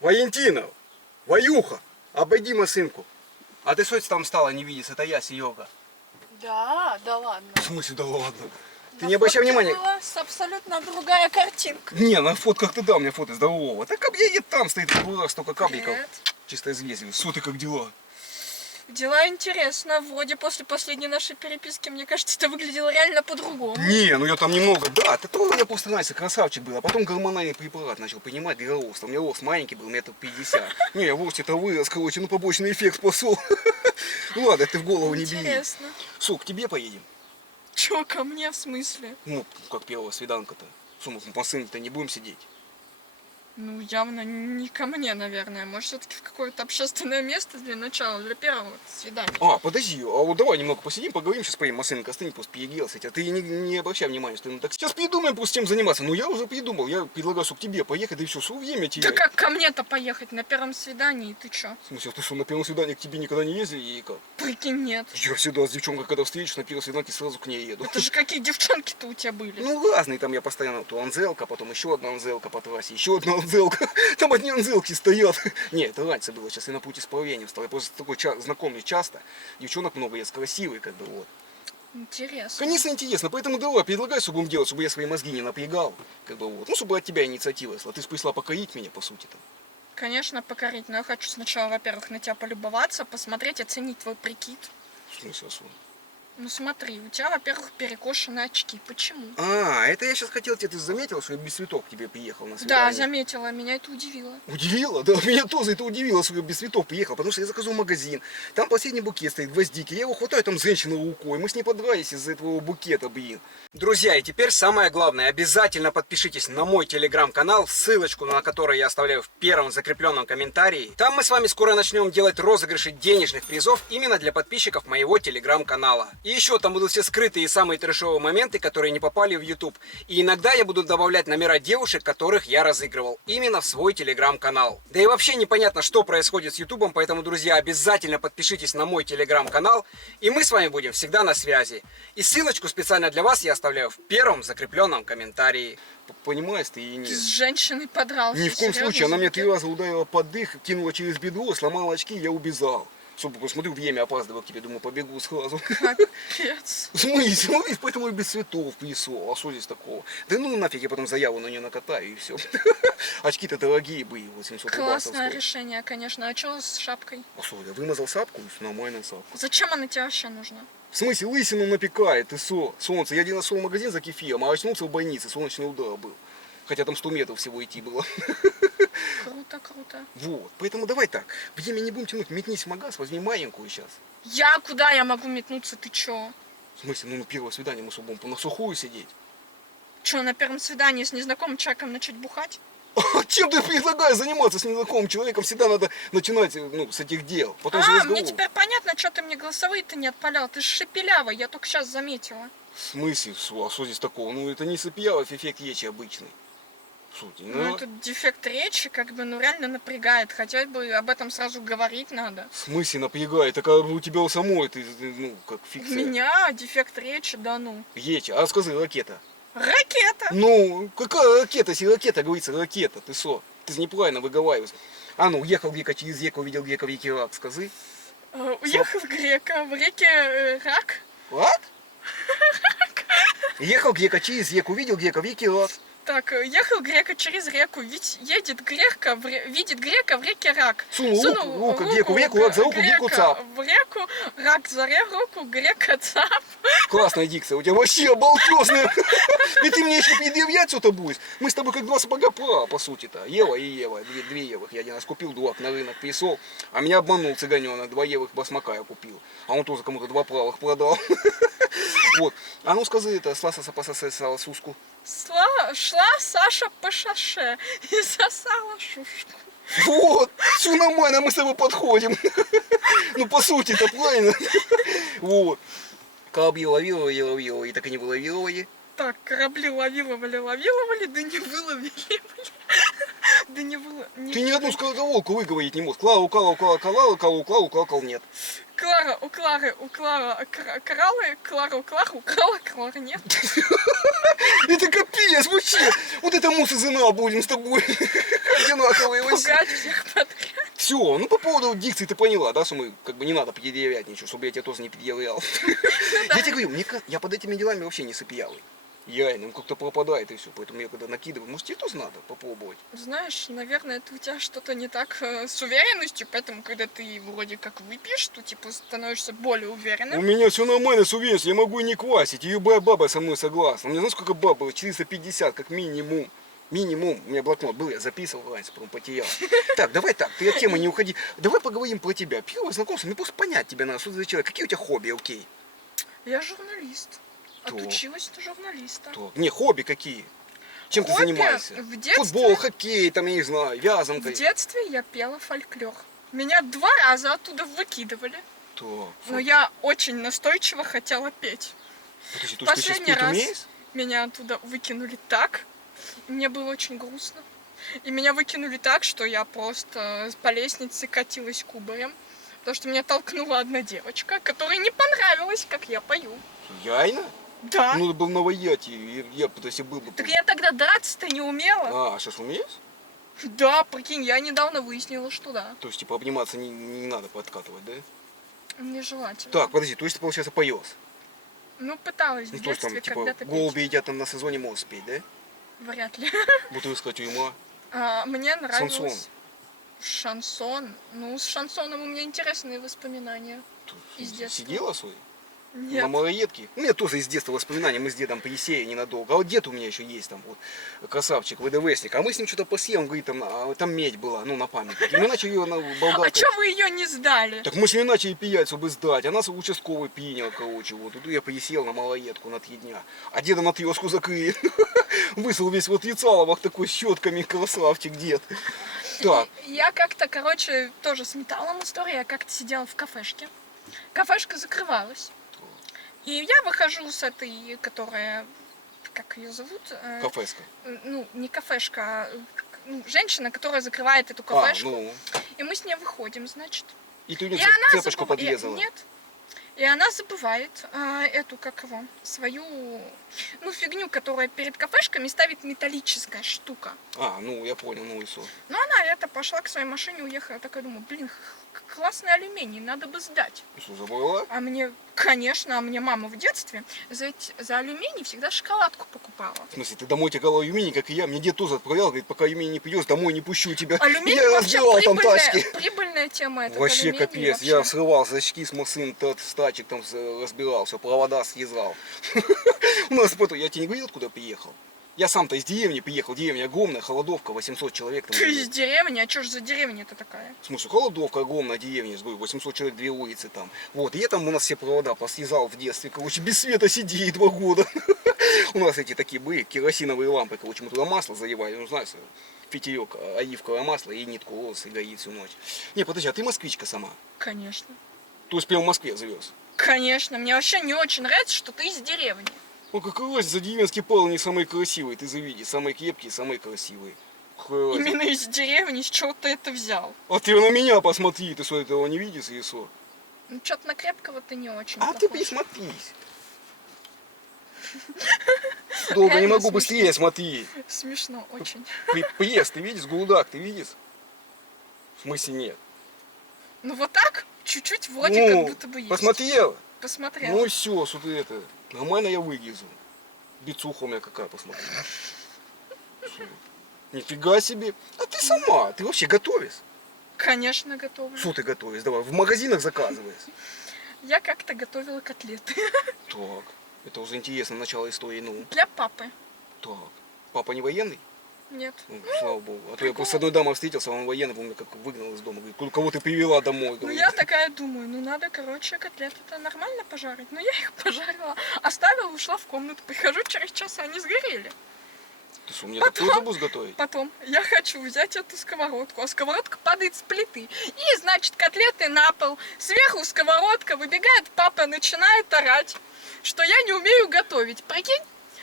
Валентинов, Ваюха, обойди машинку. А ты что там стала не видишь? Это я, Серега. Да, да ладно. В смысле, да ладно? Ты На не обращай фотке внимания. была абсолютно другая картинка. Не, на фотках ты дал мне фото здорового. Так объедет там стоит в глаз столько кабликов. Привет. Чисто из вежливости. Что ты, как дела? Дела интересно. Вроде после последней нашей переписки, мне кажется, это выглядело реально по-другому. Не, ну я там немного, да, ты то я просто, знаете, красавчик был, а потом гормональный препарат начал принимать для роста. У меня рост маленький был, метр 50. Не, я в росте-то вырос, короче, ну побочный эффект пошел. Ну ладно, ты в голову не бери. Интересно. Сук, к тебе поедем? Чё, ко мне в смысле? Ну, как первая свиданка-то. Сумма, по сыну-то не будем сидеть. Ну, явно не ко мне, наверное. Может, все-таки в какое-то общественное место для начала, для первого свидания. А, подожди, а вот давай немного посидим, поговорим, сейчас поедем, машинка остынет, просто перегрелся. А ты не обращай внимания, что ты на такси. Сейчас придумаем просто чем заниматься. Ну я уже придумал, я предлагаю, чтобы к тебе поехать, и все, что время тебе. Да как ко мне-то поехать на первом свидании, ты чё? В смысле, ты что, на первом свидании к тебе никогда не ездили и как? Прикинь, нет. Я всегда с девчонкой, когда встречусь, на первой свиданке сразу к ней еду. Это же какие девчонки-то у тебя были? Ну разные там я постоянно, то Анзелка, потом еще одна Анзелка по трассе, еще одна Анзелка. Там одни Анзелки стоят. Не, это раньше было, сейчас я на пути исправления стал. Я просто такой знакомлюсь часто. Девчонок много, есть красивые, как бы вот. Интересно. Конечно, интересно, поэтому давай, предлагай, что будем делать, чтобы я свои мозги не напрягал. Как бы вот. Ну, чтобы от тебя инициатива шла. Ты же пришла покорить меня, по сути-то. Конечно, покорить, но я хочу сначала, во-первых, на тебя полюбоваться, посмотреть, оценить твой прикид. В смысле, Асун? Ну смотри, у тебя, во-первых, перекошены очки. Почему? А, это я сейчас хотел тебе, ты заметил, что я без цветов к тебе приехал на Да, свидание? заметила, меня это удивило. Удивило? Да, меня тоже это удивило, что я без цветов приехал, потому что я заказал магазин, там последний букет стоит, гвоздики, я его хватаю, там женщина рукой, мы с ней подрались из-за этого букета, блин. Друзья, и теперь самое главное, обязательно подпишитесь на мой телеграм-канал, ссылочку на который я оставляю в первом закрепленном комментарии. Там мы с вами скоро начнем делать розыгрыши денежных призов именно для подписчиков моего телеграм-канала. И еще там будут все скрытые и самые трэшовые моменты, которые не попали в YouTube. И иногда я буду добавлять номера девушек, которых я разыгрывал, именно в свой телеграм-канал. Да и вообще непонятно, что происходит с YouTube, поэтому, друзья, обязательно подпишитесь на мой телеграм-канал, и мы с вами будем всегда на связи. И ссылочку специально для вас я оставляю в первом закрепленном комментарии. Понимаешь ты и Ты нет? с женщиной подрался. Ни в коем серьезно, случае, она меня Зубки? 3 раза ударила под дых, кинула через бедро, сломала очки, я убежал. Чтобы посмотрю, время опаздываю к тебе, думаю, побегу сразу. Капец. В смысле? Ну, ведь поэтому и без цветов присол. А что здесь такого? Да ну нафиг, я потом заяву на нее накатаю и все. Очки-то дорогие были, 800 баксов Классное стоят. решение, конечно. А что с шапкой? А что, я вымазал сапку? Нормальная сапка. Зачем она тебе вообще нужна? В смысле, лысину напекает, ты со? Солнце, я один нашел магазин за кефиром, а очнулся в больнице, солнечный удар был. Хотя там 100 метров всего идти было. Круто, круто. Вот, поэтому давай так, время не будем тянуть, метнись в магаз, возьми маленькую сейчас. Куда я могу метнуться, ты чё? В смысле, ну на первое свидание мы с будем на сухую сидеть. Чё, на первом свидании с незнакомым человеком начать бухать? А чем ты предлагаешь заниматься с незнакомым человеком? Всегда надо начинать, ну, с этих дел. Потом же Мне разговор. теперь понятно, что ты мне голосовые-то не отпалял. Ты ж шепелявый, я только сейчас заметила. В смысле? А что здесь такого? Ну, это не сопиявов эффект речи обычный. Сути, Ну, этот дефект речи, как бы, ну, реально напрягает. Хотя бы об этом сразу говорить надо. В смысле напрягает? Так а у тебя у самой, ты, ну, как У фикция. меня дефект речи, да ну. Речи. А скажи, ракета. Ракета! Ну, какая ракета? Если ракета говорится, ракета, ты что? Ты же неправильно выговариваешь. А ну, уехал грека через реку, увидел грека в реке рак, скажи. Уехал грека в реке рак. Рак? Ехал грека через реку, увидел грека в реке рак. Так, ехал грека через реку, едет грека, видит грека в реке рак. Сунул руку греку в реку, рак за руку, греку цап. В реку, рак за руку, грека цап. Классная дикция, у тебя вообще обалдёзная. И ты мне еще предъявлять что-то будешь. Мы с тобой как два сапога пара, по сути-то. Ева и Ева, две Евых. Я один раз купил, дурак, на рынок пришел. А меня обманул цыганенок, 2 Евых басмака я купил. А он тоже кому-то 2 правых продал. Вот. А ну скажи это, сласа пососала суску. Шла Саша по шоше и сосала шушку. Вот, все нормально, мы с тобой подходим. Ну, по сути-то, правильно? Вот. Корабли ловила, и так и не выловила. Так, корабли ловиловали, да не выловили. Да не было. Ты ни одну скороговорку выговорить не можешь. Клау, нет. Клара украла, Клара нет. Это капец вообще. Вот это муж и жена будем с тобой. Одинаковые вообще. Пугать всех подряд. Все, ну по поводу дикции ты поняла, да, что мы как бы не надо предъявлять ничего, чтобы я тебя тоже не предъявлял. Я тебе говорю, я под этими делами вообще не сопиявый. Реально, он как-то пропадает и все, поэтому я когда накидываю, может тебе тоже надо попробовать. Знаешь, наверное, это у тебя что-то не так с уверенностью, поэтому, когда ты вроде как выпьешь, то типа становишься более У уверенным. меня все нормально с уверенностью, я могу и не квасить, и любая баба со мной согласна. У меня знаешь, сколько баб было? 450, как минимум. Минимум, у меня блокнот был, я записывал раньше, потом потерял. Так, давай так, ты от темы не уходи. Давай поговорим про тебя. Первое знакомство, мне просто понять тебя надо, что ты за человек. Какие у тебя хобби, окей? Я журналист. То. Отучилась на журналиста. То. Не, хобби какие? Чем ты Хобби занимаешься? в детстве- Футбол, хоккей, там, я не знаю, вязанка. В детстве я пела фольклор. Меня 2 раза оттуда выкидывали. То. Но я очень настойчиво хотела петь. Подожди, то есть ты сейчас Последний петь раз умеешь? меня оттуда выкинули так. И мне было очень грустно. И меня выкинули так, что я просто по лестнице катилась кубарем. Потому что меня толкнула одна девочка, которой не понравилось, как я пою. Реально? Да. Ну, это был новоятие, я если был бы... Так я тогда драться-то не умела. А, сейчас умеешь? Да, прикинь, я недавно выяснила, что да. То есть, типа, обниматься не надо подкатывать, да? Нежелательно. Так, подожди, то есть ты, получается, поешь? Ну, пыталась Ну, в то есть там, детстве типа, когда-то голуби петь. едят там на сезоне, можешь спеть, да? Вряд ли. Буду искать уйма. Мне нравилось... Шансон. Шансон? Ну, с шансоном у меня интересные воспоминания. Из детства. Сидела свой? Нет. На малоедке. У меня тоже из детства воспоминания, мы с дедом по Есее ненадолго. А вот дед у меня еще есть там, вот, красавчик, ВДВшник. А мы с ним что-то посеем, он говорит, там медь была, ну, на памятник. И мы начали ее на А болгаркой. чё вы ее не сдали? Так мы с ней начали пиять, чтобы сдать. А нас участковый принял, короче, вот. Иду я поесел на малоедку на 3 дня. А деда на трёску закрыли. Высыл весь вот Яцаловых такой с щетками, красавчик дед. Так, Я как-то, короче, тоже с металлом история. Я как-то сидела в кафешке. Кафешка закрывалась. И я выхожу с этой, которая, как ее зовут? кафеска. Ну, не кафешка, а женщина, которая закрывает эту кафешку. Ну. И мы с ней выходим, значит. И ты у нее И она цепочку забыва- подрезала. Нет. И она забывает эту, как его, свою, ну, фигню, которая перед кафешками ставит металлическая штука. А, ну, я понял, ну и что. Но она это пошла к своей машине, уехала. Я такая думаю, блин, классный алюминий, надо бы сдать. Ну что, забыла? А мне, конечно, а мне мама в детстве за алюминий всегда шоколадку покупала. В смысле, ты домой тягала алюминий, как и я. Мне дед тоже отправлял, говорит, пока алюминий не придешь, домой не пущу тебя. Алюминий Я вообще разбивал там тачки. прибыльная тема. Этот Вообще алюминий капец, вообще. я срывал очки с машин, с тачек там разбирал, все, провода съезжал. У нас потом, я тебе не говорил, откуда приехал? Я сам-то из деревни приехал, деревня огромная, холодовка, 800 человек там. Ты из деревни? А чё ж за деревня-то такая? В смысле, холодовка огромная деревня, я говорю, 800 человек, 2 улицы там. Вот, и я там у нас все провода посъезал в детстве, короче, без света сидит 2 года. У нас эти такие были, керосиновые лампы, короче, мы туда масло заливали, ну знаешь, фитилек, оливковое масло и нитку волосы и горит всю ночь. Не, подожди, а ты москвичка сама? Конечно. То есть прям в Москве завез? Конечно. Мне вообще не очень нравится, что ты из деревни. Ну какой разница, деревенский пол не самый красивый, ты завиди, самый крепкий, самый красивый. Какой разница? Именно из деревни, с чего ты это взял? А ты на меня посмотри, ты что, этого не видишь, или что? Ну, что-то на крепкого ты не очень А ты похож. присмотрись. Долго не Реально могу смешно. быстрее смотри. Смешно очень. Пресс, ты видишь, гулдак, ты видишь? В смысле нет? Ну вот так, чуть-чуть вроде Ну, как будто бы есть. посмотрела? Посмотрела. Ну и все, что ты это, нормально я вылезу. Бицуха у меня какая, посмотри. Что? Нифига себе. А ты сама, ты вообще готовишь? Конечно, готовлю. Что ты готовишь? Давай, в магазинах заказываешь. Я как-то готовила котлеты. Так, это уже интересно, начало истории, ну. Для папы. Так, папа не военный? Нет. Ну, слава богу. А то я просто с одной дамой встретился, он военный, помню, как выгнал из дома. Говорит, кого ты привела домой? Ну Говорит. я такая думаю, ну надо, короче, котлеты-то нормально пожарить. Ну я их пожарила, оставила, ушла в комнату. Прихожу через час, а они сгорели. Ты что, мне так тоже будешь готовить? Потом я хочу взять эту сковородку, а сковородка падает с плиты. И, значит, котлеты на пол. Сверху сковородка, выбегает папа, начинает орать, что я не умею готовить. Прикинь?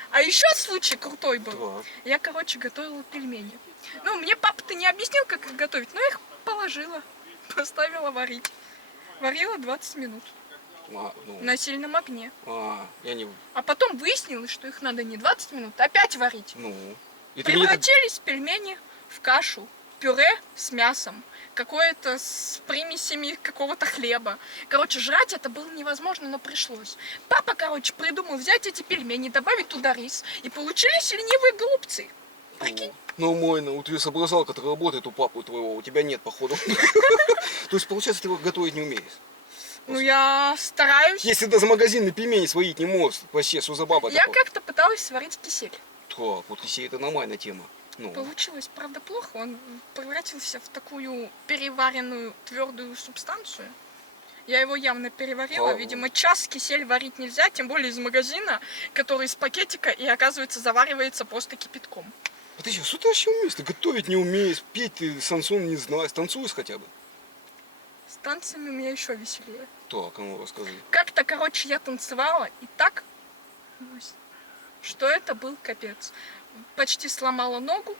А еще случай крутой был. Так. Я, короче, готовила пельмени. Ну, мне папа-то не объяснил, как их готовить, но я их положила, поставила варить. Варила 20 минут Ну, на сильном огне. я не... А потом выяснилось, что их надо не 20 минут, а опять варить. Ну, и ты мне так... Превратились пельмени в кашу, пюре с мясом, какое-то с примесями какого-то хлеба. Короче, жрать это было невозможно, но пришлось. Папа, короче, придумал взять эти пельмени, добавить туда рис, и получились ленивые голубцы. Прикинь? Ну, мой, ну, ты сообразалка-то работает у папы твоего, у тебя нет, походу. То есть, получается, ты готовить не умеешь. Ну, я стараюсь. Если даже магазинные пельмени сварить не можешь, вообще, что за баба Я такая? как-то пыталась сварить кисель. Так, вот кисель это нормальная тема. Ну, Получилось, правда, плохо. Он превратился в такую переваренную твердую субстанцию. Я его явно переварила. Видимо, час кисель варить нельзя, тем более из магазина, который из пакетика и, оказывается, заваривается просто кипятком. подожди, что ты вообще умеешь? Ты готовить не умеешь, петь ты шансон не знаешь, танцуешь хотя бы? С танцами у меня еще веселее. Так, ну расскажи. Как-то, короче, я танцевала и так, что это был капец. Почти сломала ногу.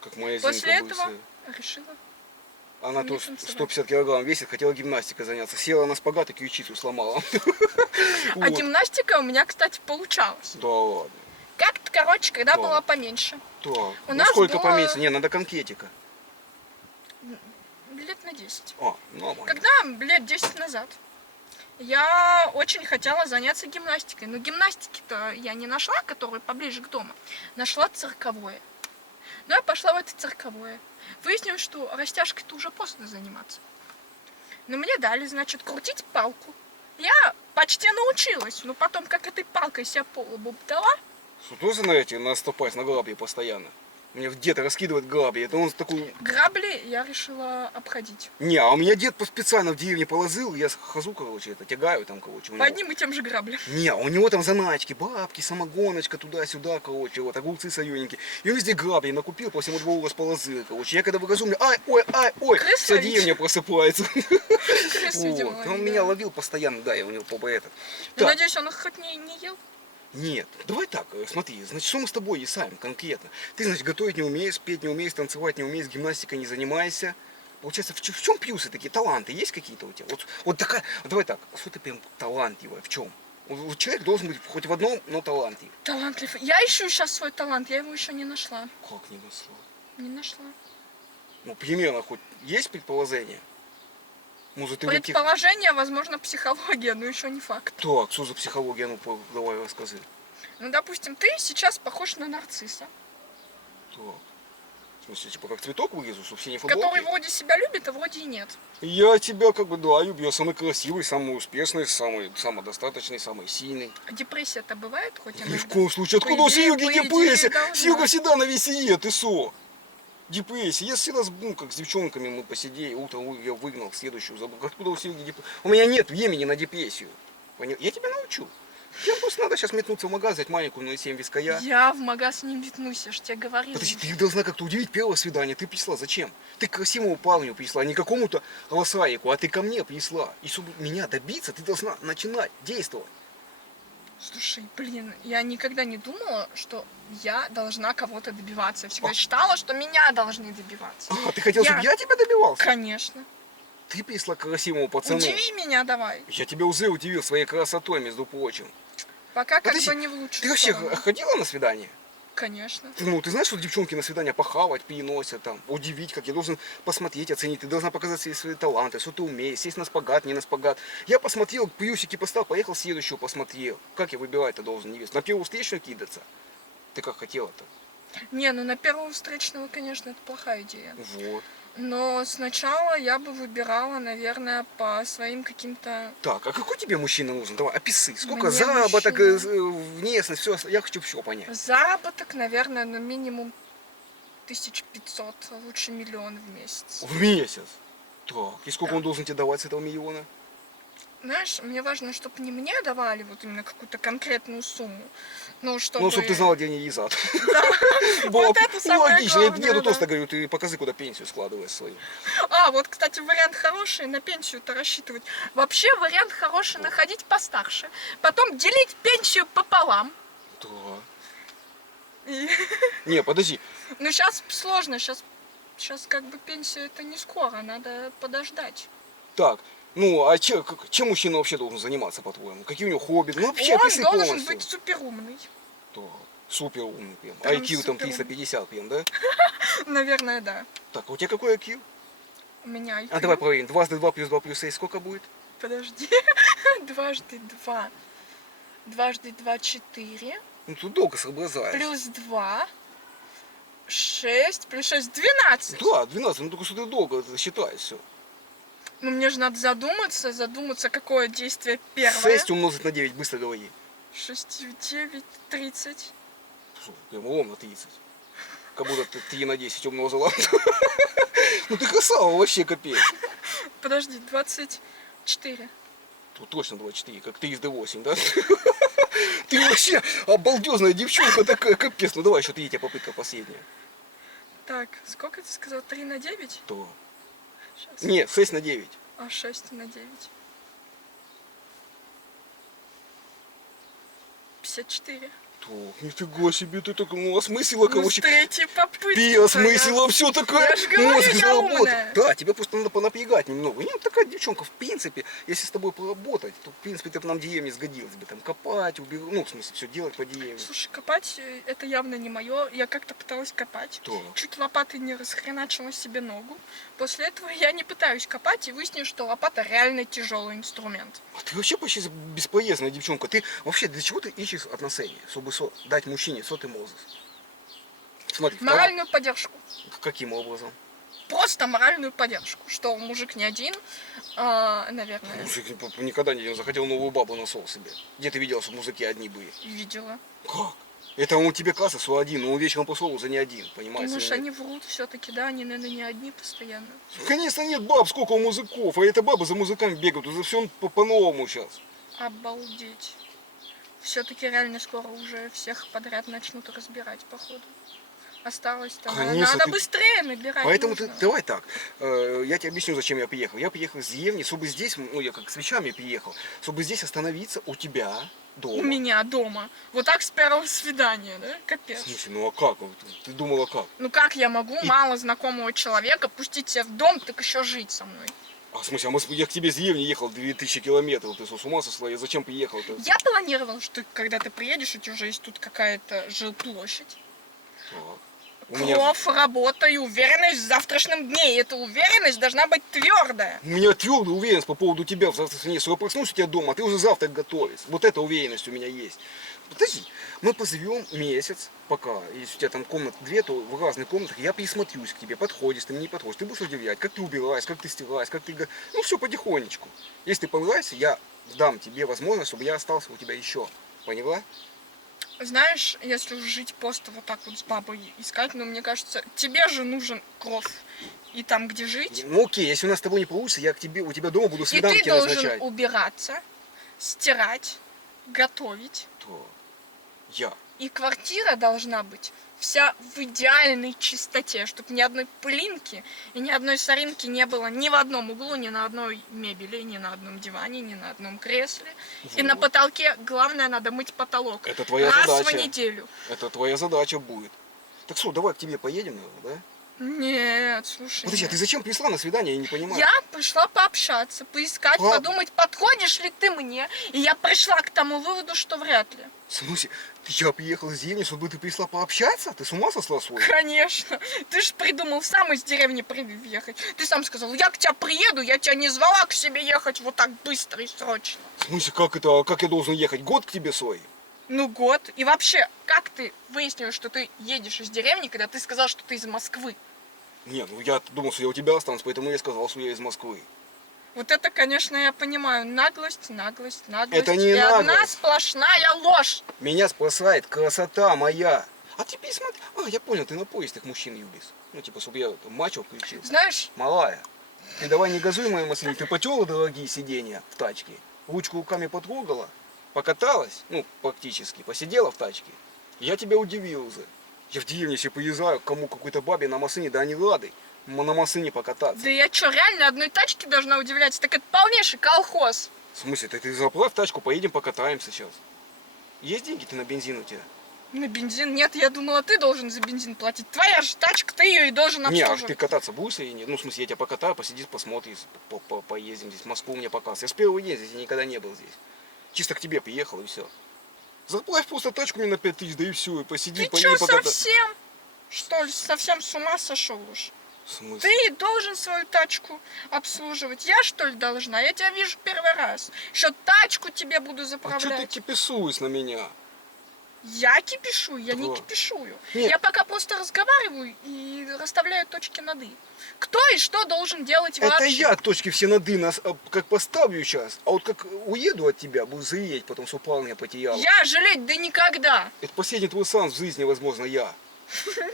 Как моя После Зинка этого бывшая. решила. Она не тут танцевать. 150 килограмм весит, хотела гимнастикой заняться. Села на шпагат и ключицу сломала. А Вот. гимнастика у меня, кстати, получалась. Да ладно. Как-то, короче, когда Да. была поменьше, Так, У ну нас сколько было- поменьше? Не, надо конкретика. лет на 10. Нормально. Когда лет 10 назад я очень хотела заняться гимнастикой. Но гимнастики-то я не нашла, которую поближе к дому. Нашла цирковое. Но я пошла в это цирковое. Выяснилось, что растяжкой-то уже поздно заниматься. Но мне дали, значит, крутить палку. Я почти научилась. Но потом, как этой палкой себя по лбу дала, Что тоже, знаете, наступать на грабли постоянно. Мне дед раскидывает грабли. Это он такой... грабли я решила обходить. Не, а у меня дед специально в деревне положил, я хожу, короче, это тягаю там, короче. у По него. одним и тем же граблям. Не, у него там заначки, бабки, самогоночка, туда-сюда, короче, вот, огурцы союзники. И он везде грабли накупил, по всему двору расположил, короче. Я когда выхожу, мне, ой, Крыс вся ловить? деревня просыпается. Крыс, видимо, Вот. Он ловить, меня да. ловил постоянно, да, я у него по это. Я Так, надеюсь, он их хоть не ел. нет, давай так, смотри, значит, что мы с тобой исаем конкретно? Ты, значит, готовить не умеешь, петь не умеешь, танцевать не умеешь, гимнастикой не занимаешься. Получается, в чем плюсы такие? Таланты есть какие-то у тебя? Вот такая, давай так, что ты прям талантливая, в чем? Вот человек должен быть хоть в одном, но талантлив. Талантлив. Я ищу сейчас свой талант, я его еще не нашла. Как не нашла? Не нашла. Ну, примерно хоть есть предположение? Может, ты в этих... Предположение, возможно, психология, но еще не факт. Так, что за психология? Ну, давай расскажи. Ну, допустим, ты сейчас похож на нарцисса, Так. В смысле, типа как цветок вырезу, чтобы все не футболки? который вроде себя любит, а вроде и нет. Я тебя как бы, да, люблю. Я самый красивый, самый успешный, самый самодостаточный, самый сильный. А депрессия-то бывает хоть Ни в иногда? коем случае. По Откуда у идее- Сереги по идее, депрессия? должна. Серега всегда на веселье, ты со? Депрессия. Я всегда, ну, как с девчонками мы посидели, утром я выгнал, следующую забыл. Откуда у Сереги депрессия? У меня нет времени на депрессию. Понял? Я тебя научу. Тебе просто надо сейчас метнуться в магаз, взять маленькую 0,7 виская. Я в магаз не метнусь, я ж тебе говорила. Подожди, ты должна как-то удивить первое свидание. Ты пришла, зачем? Ты к красивому парню пришла, не какому-то лосарику, а ты ко мне пришла. И чтобы меня добиться, ты должна начинать действовать. Слушай, блин, я никогда не думала, что я должна кого-то добиваться. Я всегда считала, что меня должны добиваться. А, ты хотел, чтобы я тебя добивался? Конечно. Ты пришла к красивому пацану. Удиви меня давай. Я тебя уже удивил своей красотой, между прочим. Пока как Подожди, бы не в лучшую Ты вообще сторону. ходила на свидание? Конечно. Ты знаешь, что девчонки на свидание похавать, переносят там, удивить, как я должен посмотреть, оценить, ты должна показать свои таланты, что ты умеешь, сесть на шпагат, не на шпагат. Я посмотрел, плюсики поставил, поехал следующего посмотрел. Как я выбирать-то должен невесту? На первую встречную кидаться? Ты как хотела-то? Не, ну на первого встречного, конечно, это плохая идея. Вот. Но сначала я бы выбирала, наверное, по своим каким-то... Так, а какой тебе мужчина нужен? Давай, опиши. Сколько Мне заработок, мужчина. внешность, все, я хочу все понять. Заработок, наверное, на минимум 1500, а лучше миллион в месяц. В месяц? Так, и сколько Да. он должен тебе давать с этого миллиона? Знаешь, мне важно, чтобы не мне давали вот именно какую-то конкретную сумму, ну, чтобы... Ну, чтобы ты знала, где они лежат. Вот это самое логично. Я главное, деду да. тоже говорю, ты покажи, куда пенсию складываешь свою. А, вот, кстати, вариант хороший, на пенсию-то рассчитывать. Вообще, вариант хороший находить постарше. Потом делить пенсию пополам. Да. И- Не, подожди. Ну, сейчас сложно, сейчас как бы пенсия это не скоро, надо подождать. Так, Ну, а чем мужчина вообще должен заниматься, по-твоему? Какие у него хобби? Ну, вообще, Он опиши должен полностью. быть суперумный. Да, супер умный прям. Прям IQ там супер умный. 350 прям, да? Наверное, да. Так, а у тебя какой IQ? У меня IQ. А давай проверим. 2 × 2 + 2 + 6 сколько будет? Подожди. 2 × 2. 2 × 2 4. Ну, тут долго соображаешь. Плюс 2. 6. Плюс 6. 12. Да, 12, ну только что ты долго считаешь все. Ну, мне же надо задуматься, какое действие первое. 6 умножить на 9, быстро говори. 6 в 9, 30. Слушай, прям ровно 30. Как будто ты 3 на 10 умножила. Ну ты красава, вообще капец. Подожди, 24. Тут точно 24, как 3 × 8, да? Ты вообще обалдезная девчонка такая, капец. Ну давай, еще третья попытка последняя. Так, сколько ты сказал? 3 на 9? То. Сейчас. Нет, 6 на 9. А 6 на 9. 54. То, нифига себе, ты так, ну, осмыслила, Ну, с короче. третьей попытки. Ты осмыслила все такое. Я ж говорю, мозг я заработал. умная. Да, тебе просто надо понапрягать немного. Ну, такая девчонка, в принципе, если с тобой поработать, то, в принципе, ты бы нам в деревне сгодилась бы. Там копать, убирать, ну, в смысле, все делать по деревне. Слушай, копать это явно не мое. Я как-то пыталась копать. То. Чуть лопатой не расхреначила себе ногу. После этого я не пытаюсь копать и выясню, что лопата реально тяжелый инструмент. А ты вообще почти бесполезная девчонка. Ты вообще для чего ты ищешь отношения? Чтобы дать мужчине сотый мозг. Смотри, Моральную поддержку. каким образом? Просто моральную поддержку. Что мужик не один, наверное, Мужик никогда не захотел новую бабу нашел себе. Где ты видела, что мужики одни были? видела. Как? Это он тебе кажется, что один, но он вечером пошел уже не один, понимаешь? Думаешь, или нет? они врут все-таки, да? Они, наверное, не одни постоянно. Конечно нет баб, сколько у музыков, а это бабы за музыками бегают, уже все по-новому сейчас. Обалдеть. Все-таки реально скоро уже всех подряд начнут разбирать, походу. Осталось там. Конечно, Надо ты- быстрее набирать. Поэтому ты, нужно. давай так, я тебе объясню, зачем я приехал. Я приехал из деревни, чтобы здесь, ну я как с вещами приехал, чтобы здесь остановиться у тебя дома. У меня дома. Вот так с первого свидания, да? Капец. В смысле, ну а как? Ты думала как? Ну как я могу И- мало знакомого человека пустить себя в дом, так еще жить со мной? А в смысле, я к тебе с деревни ехал 2000 километров, ты что, с ума сошла? Я зачем приехал-то? Я планировала, что когда ты приедешь, у тебя уже есть тут какая-то жилплощадь. Так. У меня, Кров, работа и уверенность в завтрашнем дне. И эта уверенность должна быть твердая. у меня твердая уверенность по поводу тебя в завтрашний день, что я проснусь у тебя дома, а ты уже завтрак готовишь. Вот эта уверенность у меня есть. Подожди, мы позовем месяц, пока, если у тебя там комнат 2, то в разных комнатах я присмотрюсь к тебе, подходишь, ты мне не подходишь, ты будешь удивлять, как ты убираешь, как ты стираешь, как ты... Ну все потихонечку. Если ты понравишься, я дам тебе возможность, чтобы я остался у тебя еще. Поняла? Знаешь, если уж жить просто вот так вот с бабой искать, ну, мне кажется, тебе же нужен кров. И там, где жить. Ну окей, если у нас с тобой не получится, я к тебе, у тебя дома буду И свиданки ты должен назначать. убираться, стирать, готовить. То я. И квартира должна быть вся в идеальной чистоте, чтобы ни одной пылинки и ни одной соринки не было ни в одном углу, ни на одной мебели, ни на одном диване, ни на одном кресле. И на Вот. потолке, главное, надо мыть потолок. Это твоя раз задача. в неделю. Это твоя задача будет. Так что, давай к тебе поедем, наверное, да? Нет, слушай. Подожди, а нет. ты зачем пришла на свидание, я не понимаю. Я пришла пообщаться, поискать, Пап- подумать, подходишь ли ты мне. И я пришла к тому выводу, что вряд ли. В смысле, я приехал из деревни, чтобы ты пришла пообщаться? Ты с ума сошла свой? Конечно. Ты же придумал сам из деревни приехать. Ты сам сказал, я к тебе приеду, я тебя не звала к себе ехать вот так быстро и срочно. В смысле, как это, а как я должен ехать? Год к тебе свой? Ну, год. И вообще, как ты выяснил, что ты едешь из деревни, когда ты сказал, что ты из Москвы? Не, ну я думал, что я у тебя останусь, поэтому я сказал, что я из Москвы. Вот это, конечно, я понимаю. Наглость, наглость, наглость. Это не и одна наглость. сплошная ложь. Меня спасает красота моя. А ты пересмотри. А, я понял, ты на поездах мужчин любишь. Ну, типа, чтобы я там мачо включил. Знаешь, Малая, ты давай не газуй моей машине. Ты потерла дорогие сиденья в тачке, ручку руками потрогала, покаталась, ну, практически, посидела в тачке. Я тебя удивил уже. Я в деревне себе поезжаю, кому какой-то бабе на машине, да они рады на машине покататься. да я что, реально одной тачке должна удивляться? Так это полнейший колхоз. В смысле, ты заправь тачку, поедем покатаемся сейчас. Есть деньги ты на бензин у тебя? На бензин? Нет, я думала, ты должен за бензин платить. Твоя же тачка, ты ее и должен Не, а обслуживать. ты кататься будешь или нет? Ну, в смысле, я тебя покатаю, посидишь, посмотришь, поездим здесь. Москву мне показывай. Я с первого дня здесь, я никогда не был здесь. Чисто к тебе приехал и все. Заплавь просто тачку мне на 5000, да и все, и посиди, Ты поей, что, покатай. совсем? Что ли, совсем с ума сошел уж? В смысле? Ты должен свою тачку обслуживать. Я, что ли, должна? Я тебя вижу первый раз. Еще тачку тебе буду А что ты заправлять. киписуешь на меня? Я кипишу, я не Да. кипишую. Нет. Я пока просто разговариваю и расставляю точки над «и». Кто и что должен делать Это вообще? я точки все над «и» как поставлю сейчас, а вот как уеду от тебя, буду заедь, потом что парня потерял. Я жалеть да никогда. Это последний твой шанс в жизни, возможно, я.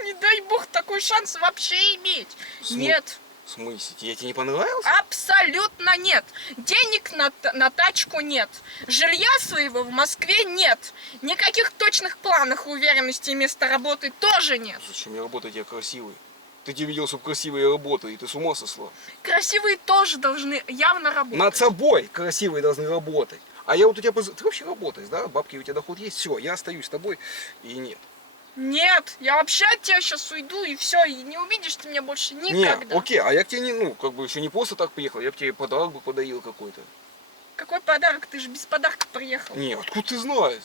Не дай бог такой шанс вообще иметь. Нет, В смысле? Я тебе не понравился? абсолютно нет. Денег на тачку нет. Жилья своего в Москве нет. Никаких точных планов, уверенности и места работы тоже нет. Зачем я работаю, я красивый? Ты тебе видел, чтобы красивый я работаю, и ты с ума сошла. Красивые тоже должны явно работать. Над собой красивые должны работать. А я вот у тебя... Ты вообще работаешь, да? Бабки у тебя доход есть? Все, я остаюсь с тобой и нет. Нет, я вообще от тебя сейчас уйду и все, и не увидишь ты меня больше никогда. Не, окей, а я к тебе не, ну, как бы еще не просто так приехал, я бы тебе подарок бы подарил какой-то. Какой подарок? Ты же без подарка приехал. Не, откуда ты знаешь?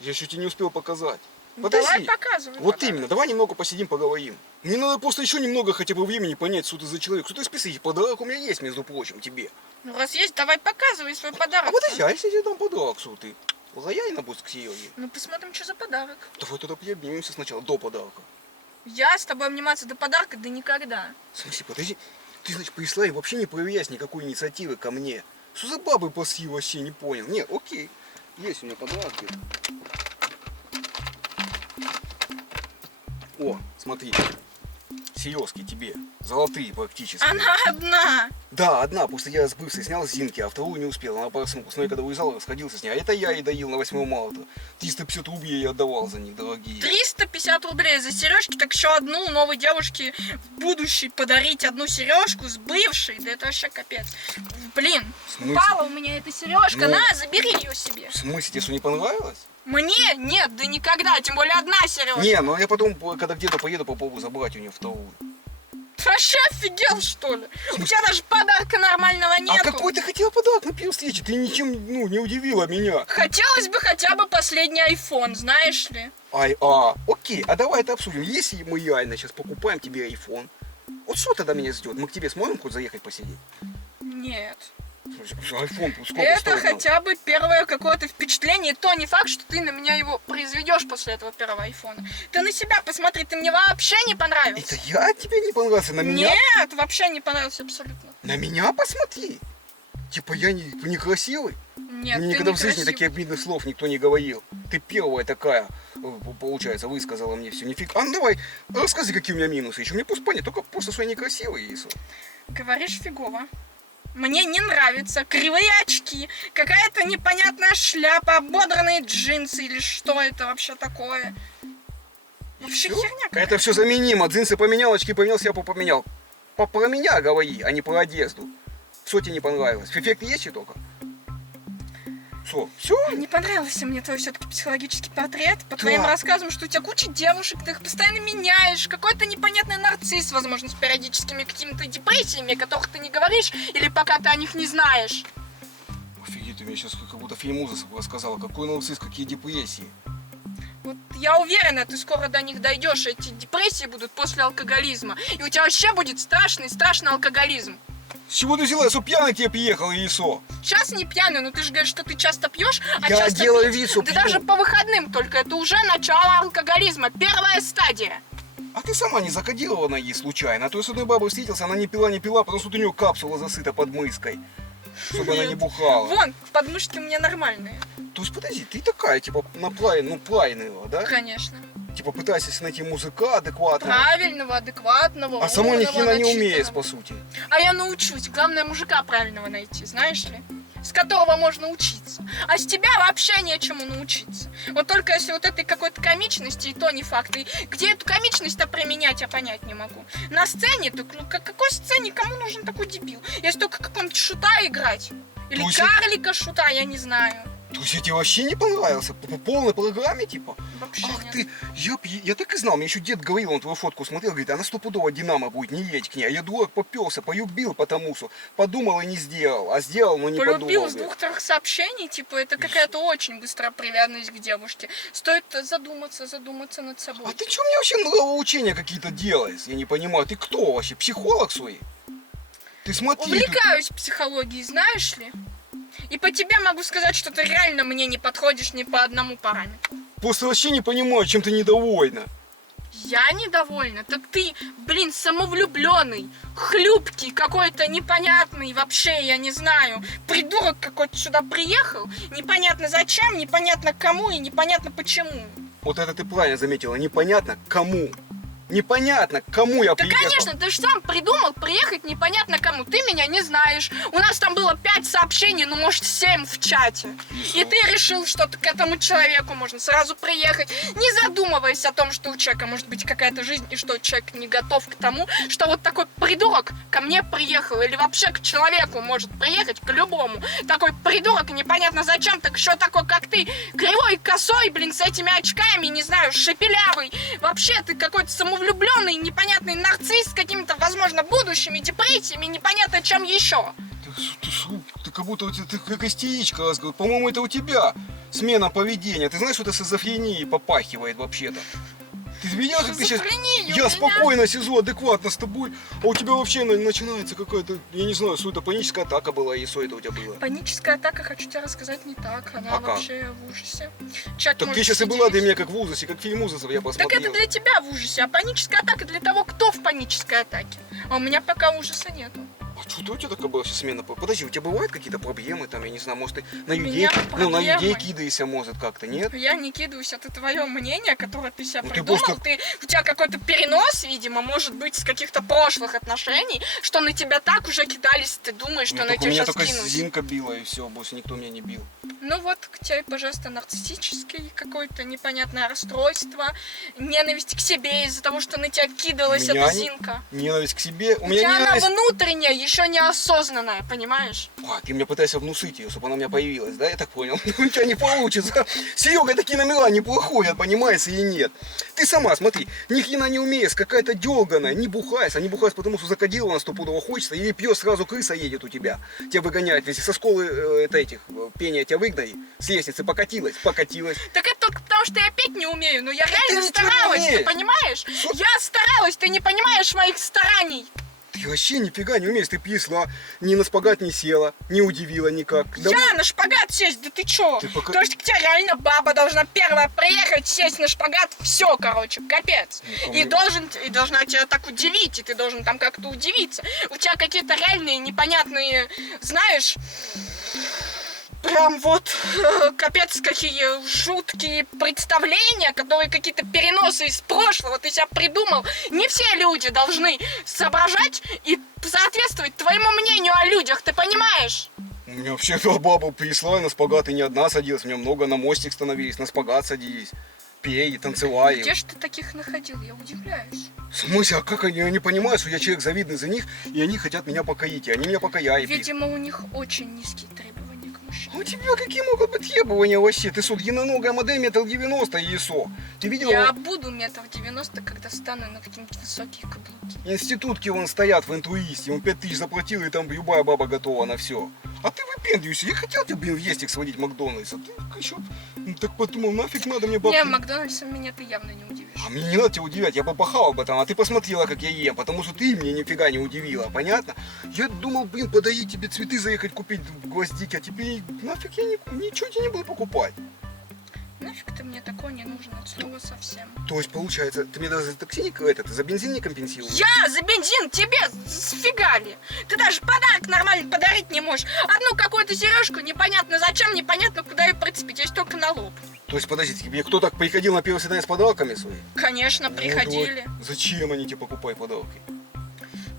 Я еще тебе не успел показать. Ну, Подожди. давай показывай. Вот подарок. именно, давай немного посидим, поговорим. Мне надо просто еще немного хотя бы времени понять, что ты за человек. Что ты списываешь? Подарок у меня есть, между прочим, тебе. Ну раз есть, давай показывай свой подарок. А подожди, а если я тебе дам подарок, что ты? Лояльно будешь к Сереге? Ну посмотрим, что за подарок. Давай тогда обнимемся сначала, до подарка. Я с тобой обниматься до подарка, да никогда. В смысле, подожди, ты, значит, пришла и вообще не проявляешь никакой инициативы ко мне. Что за бабы паси, вообще не понял. Не, окей, есть у меня подарок где-то. О, смотри, серьезки тебе, золотые практически. Она одна. Да, одна, просто я с бывшей снял с Зинки, а вторую не успел, она проснулась. Но я когда уезжал, расходился с ней. А это я и доил на 8 марта. 350 рублей я отдавал за них, дорогие. 350 рублей за сережки, так еще одну новой девушке в будущий подарить одну сережку с бывшей. Да это вообще капец. Блин, В смысле? упала у меня эта сережка, Ну. на, забери ее себе. В смысле, тебе что, не понравилось? Мне? Нет, да никогда, тем более одна сережка. Не, ну я потом, когда где-то поеду, попробую забрать у нее вторую. Ты вообще офигел, что ли? У тебя даже подарка нормального нету. А какой ты хотела подарок на первой встрече? Ты ничем, ну, не удивила меня. Хотелось бы хотя бы последний iPhone, знаешь ли? Окей, а давай это обсудим. Если мы реально сейчас покупаем тебе iPhone, вот что тогда меня ждет? Мы к тебе сможем хоть заехать посидеть? Нет. iPhone сколько Это стоит? хотя бы первое какое-то впечатление. И то не факт, что ты на меня его произведешь после этого первого айфона. Ты на себя посмотри, ты мне вообще не понравился. Это я тебе не понравился? На меня? Нет, вообще не понравился абсолютно. На меня посмотри. Типа я некрасивый? Нет, Мне ты никогда не в жизни красивый. таких обидных слов никто не говорил. Ты первая такая, получается, высказала мне все. Нифиг. А ну давай, рассказывай, какие у меня минусы еще. Мне просто понять, только просто что я некрасивый, и всё. Говоришь фигово. Мне не нравятся кривые очки, какая-то непонятная шляпа, ободранные джинсы или что это вообще такое. Вообще Всё? херня какая-то. Это все заменимо. Джинсы поменял, очки поменял, шляпу поменял. Про меня говори, а не про одежду. Что тебе не понравилось? Эффект есть и только? Что? Все? Не понравился мне твой все-таки психологический портрет. По Да. твоим рассказам, что у тебя куча девушек, ты их постоянно меняешь. Какой-то непонятный нарцисс, возможно, с периодическими какими-то депрессиями, о которых ты не говоришь, или пока ты о них не знаешь. Офигеть, ты мне сейчас как будто фильм ужасов рассказала. Какой нарцисс, какие депрессии. Вот я уверена, ты скоро до них дойдешь, и эти депрессии будут после алкоголизма. И у тебя вообще будет страшный алкоголизм. С чего ты взяла? Я что, пьяный к тебе приехал, или что? Сейчас не пьяный, но ты же говоришь, что ты часто пьешь, а Я часто делаю пить, вид, что да пью. даже по выходным только, это уже начало алкоголизма, первая стадия. А ты сама не закодирована ей случайно? А то я с одной бабой встретился, она не пила, потому что у нее капсула засыта под мыской. Чтобы она не Нет. бухала. Вон, подмышки у меня нормальные. То есть подожди, ты такая, типа, плайновая, да? Конечно. Типа пытаешься найти музыка адекватного. Правильного, адекватного, А сама ни умного, хрена не умеешь, начитанного. по сути. А я научусь. Главное, мужика правильного найти, знаешь ли? С которого можно учиться. А с тебя вообще нечему научиться. Вот только если вот этой какой-то комичности, и то не факт. И где эту комичность-то применять, я понять не могу. На сцене, так, ну, какой сцене, кому нужен такой дебил? Если только какого-нибудь шута играть. Или Пусть- карлика шута, я не знаю. То есть я тебе вообще не понравился? По полной программе, типа? Вообще Ах нет. ты, я так и знал, мне еще дед говорил, он твою фотку смотрел, говорит, она стопудово Динамо будет, не едь к ней. А я дурак попёрся, полюбил потому что подумал и не сделал, а сделал, но не Полюбил подумал. с блин. 2-3 сообщений, типа, это какая-то очень быстрая привязанность к девушке. Стоит задуматься над собой. А ты что мне вообще нравоучения какие-то делаешь? Я не понимаю, ты кто вообще, психолог свой? Ты смотри, тут- Увлекаюсь психологией, знаешь ли? И по тебе могу сказать, что ты реально мне не подходишь ни по одному параметру. просто вообще не понимаю, чем ты недовольна. Я недовольна. Так ты, блин, самовлюбленный, хлюпкий, какой-то непонятный, вообще, я не знаю, придурок какой-то сюда приехал, непонятно зачем, непонятно кому и непонятно почему. Вот это ты правильно заметила, непонятно кому. Непонятно, к кому я Да, приехал. конечно, ты же сам придумал приехать непонятно кому. Ты меня не знаешь. У нас там было 5 сообщений, ну, может, 7 в чате. И ты решил, что к этому человеку можно сразу приехать, не задумываясь о том, что у человека может быть какая-то жизнь, и что человек не готов к тому, что вот такой придурок ко мне приехал, или вообще к человеку может приехать, к любому. Такой придурок, непонятно зачем, так еще такой, как ты, кривой, косой, блин, с этими очками, не знаю, шепелявый. Вообще, ты какой-то самовлюбленный, непонятный нарцисс с какими-то, возможно, будущими депрессиями, непонятно чем еще. Ты как будто ты как истеричка разговариваешь. По-моему, это у тебя смена поведения. Ты знаешь, что это шизофренией попахивает вообще-то? Ты видела, как ты сейчас... Шизофрения у Я меня. спокойно сижу, адекватно с тобой, а у тебя вообще начинается какая-то, я не знаю, что это паническая атака была, и что это у тебя было? Паническая атака, хочу тебе рассказать, не так. Она А как? вообще в ужасе. Человек Так может ты сейчас и сидеть. была для меня как в ужасе, как фильм ужасов я Так посмотрел. это для тебя в ужасе, а паническая атака для того, кто в панической атаке. А у меня пока ужаса нету. А что у тебя такая была сейчас смена? Подожди, у тебя бывают какие-то проблемы там, я не знаю, может ты на людей, меня ну на людей проблемы. кидаешься, может как-то, нет? Я не кидаюсь, это твое мнение, которое ты себя Ну, ты придумал. просто- У тебя какой-то перенос, видимо, может быть, с каких-то прошлых отношений, что на тебя так уже кидались, ты думаешь, что на тебя Меня сейчас только кинусь. Зинка била, и все, больше никто меня не бил. Ну вот, к тебе, пожалуйста, нарциссический какое-то непонятное расстройство, ненависть к себе из-за того, что на тебя кидалась Меня эта не- Зинка. Ненависть к себе. У У меня тебя она ненависть... внутренняя, еще неосознанная, понимаешь? А, ты мне пытаешься внушить ее, чтобы она у меня появилась, да? Я так понял. У тебя не получится. Серега такие номера не проходят, понимаешь, и нет. Ты сама, смотри, ни хрена не умеешь, какая-то дерганая, не бухаешь, а не бухаешь, потому что закодила она стопудово хочется, или пьешь, сразу крыса едет у тебя. Тебя выгоняет, если со школы пения тебя выгнали, с лестницы покатилась. Так это только потому, что я петь не умею, но я ты реально ничего не старалась, ты умеешь. понимаешь? Что? Я старалась, ты не понимаешь моих стараний. Ты вообще нифига не умеешь, ты пьесла, ни на шпагат не села, не удивила никак. Да Я на шпагат сесть, да ты чё? Ты пока- То есть к тебе реально баба должна первая приехать, сесть на шпагат, все, короче, капец. Ну, И должна тебя так удивить, и ты должен там как-то удивиться. У тебя какие-то реальные непонятные, знаешь, прям вот капец какие жуткие представления, которые какие-то переносы из прошлого ты себя придумал. Не все люди должны соображать и соответствовать твоему мнению о людях, ты понимаешь? У меня вообще баба пришла, и на шпагат и не одна садилась, у меня много на мостик становились, на шпагат садились. Пей, танцевали. Где же ты таких находил? Я удивляюсь. В смысле, а как они не понимают, что я человек завидный за них, и они хотят меня покоить, и они меня покаяли. Видимо, у них очень низкие требования к А мужчине. у тебя какие могут быть требования вообще? Ты что, длинноногая модель, 1,90 м, ЕСО? Ты видела? Я буду 1,90 м, когда стану на какие-нибудь высокие каблуки. Институтки вон стоят в интуисте, он 5000 заплатил, и там любая баба готова на все. А ты выпендриваешься. Я хотел тебе, блин, в Естик сводить в Макдональдс, а ты еще так подумал, нафиг надо мне бабки. Не, Макдональдсом меня ты явно не удивишь. А мне не надо тебя удивлять, я попахал бы там, а ты посмотрела, как я ем, потому что ты меня нифига не удивила, понятно? Я думал, блин, подарить тебе цветы, заехать купить в Гвоздике, а теперь нафиг я ничего тебе не буду покупать. Нафиг ты мне такое не нужно от слова совсем. То есть, получается, ты мне даже за такси за бензин не компенсируешь? Я за бензин тебе сфигали. Ты даже подарок нормально подарить не можешь. Одну какую-то сережку непонятно зачем, непонятно куда ее прицепить. Есть только на лоб. То есть, подожди, тебе кто так приходил на 1 свидание с подарками своими? Конечно, Ну, приходили. да. Зачем они тебе покупают подарки?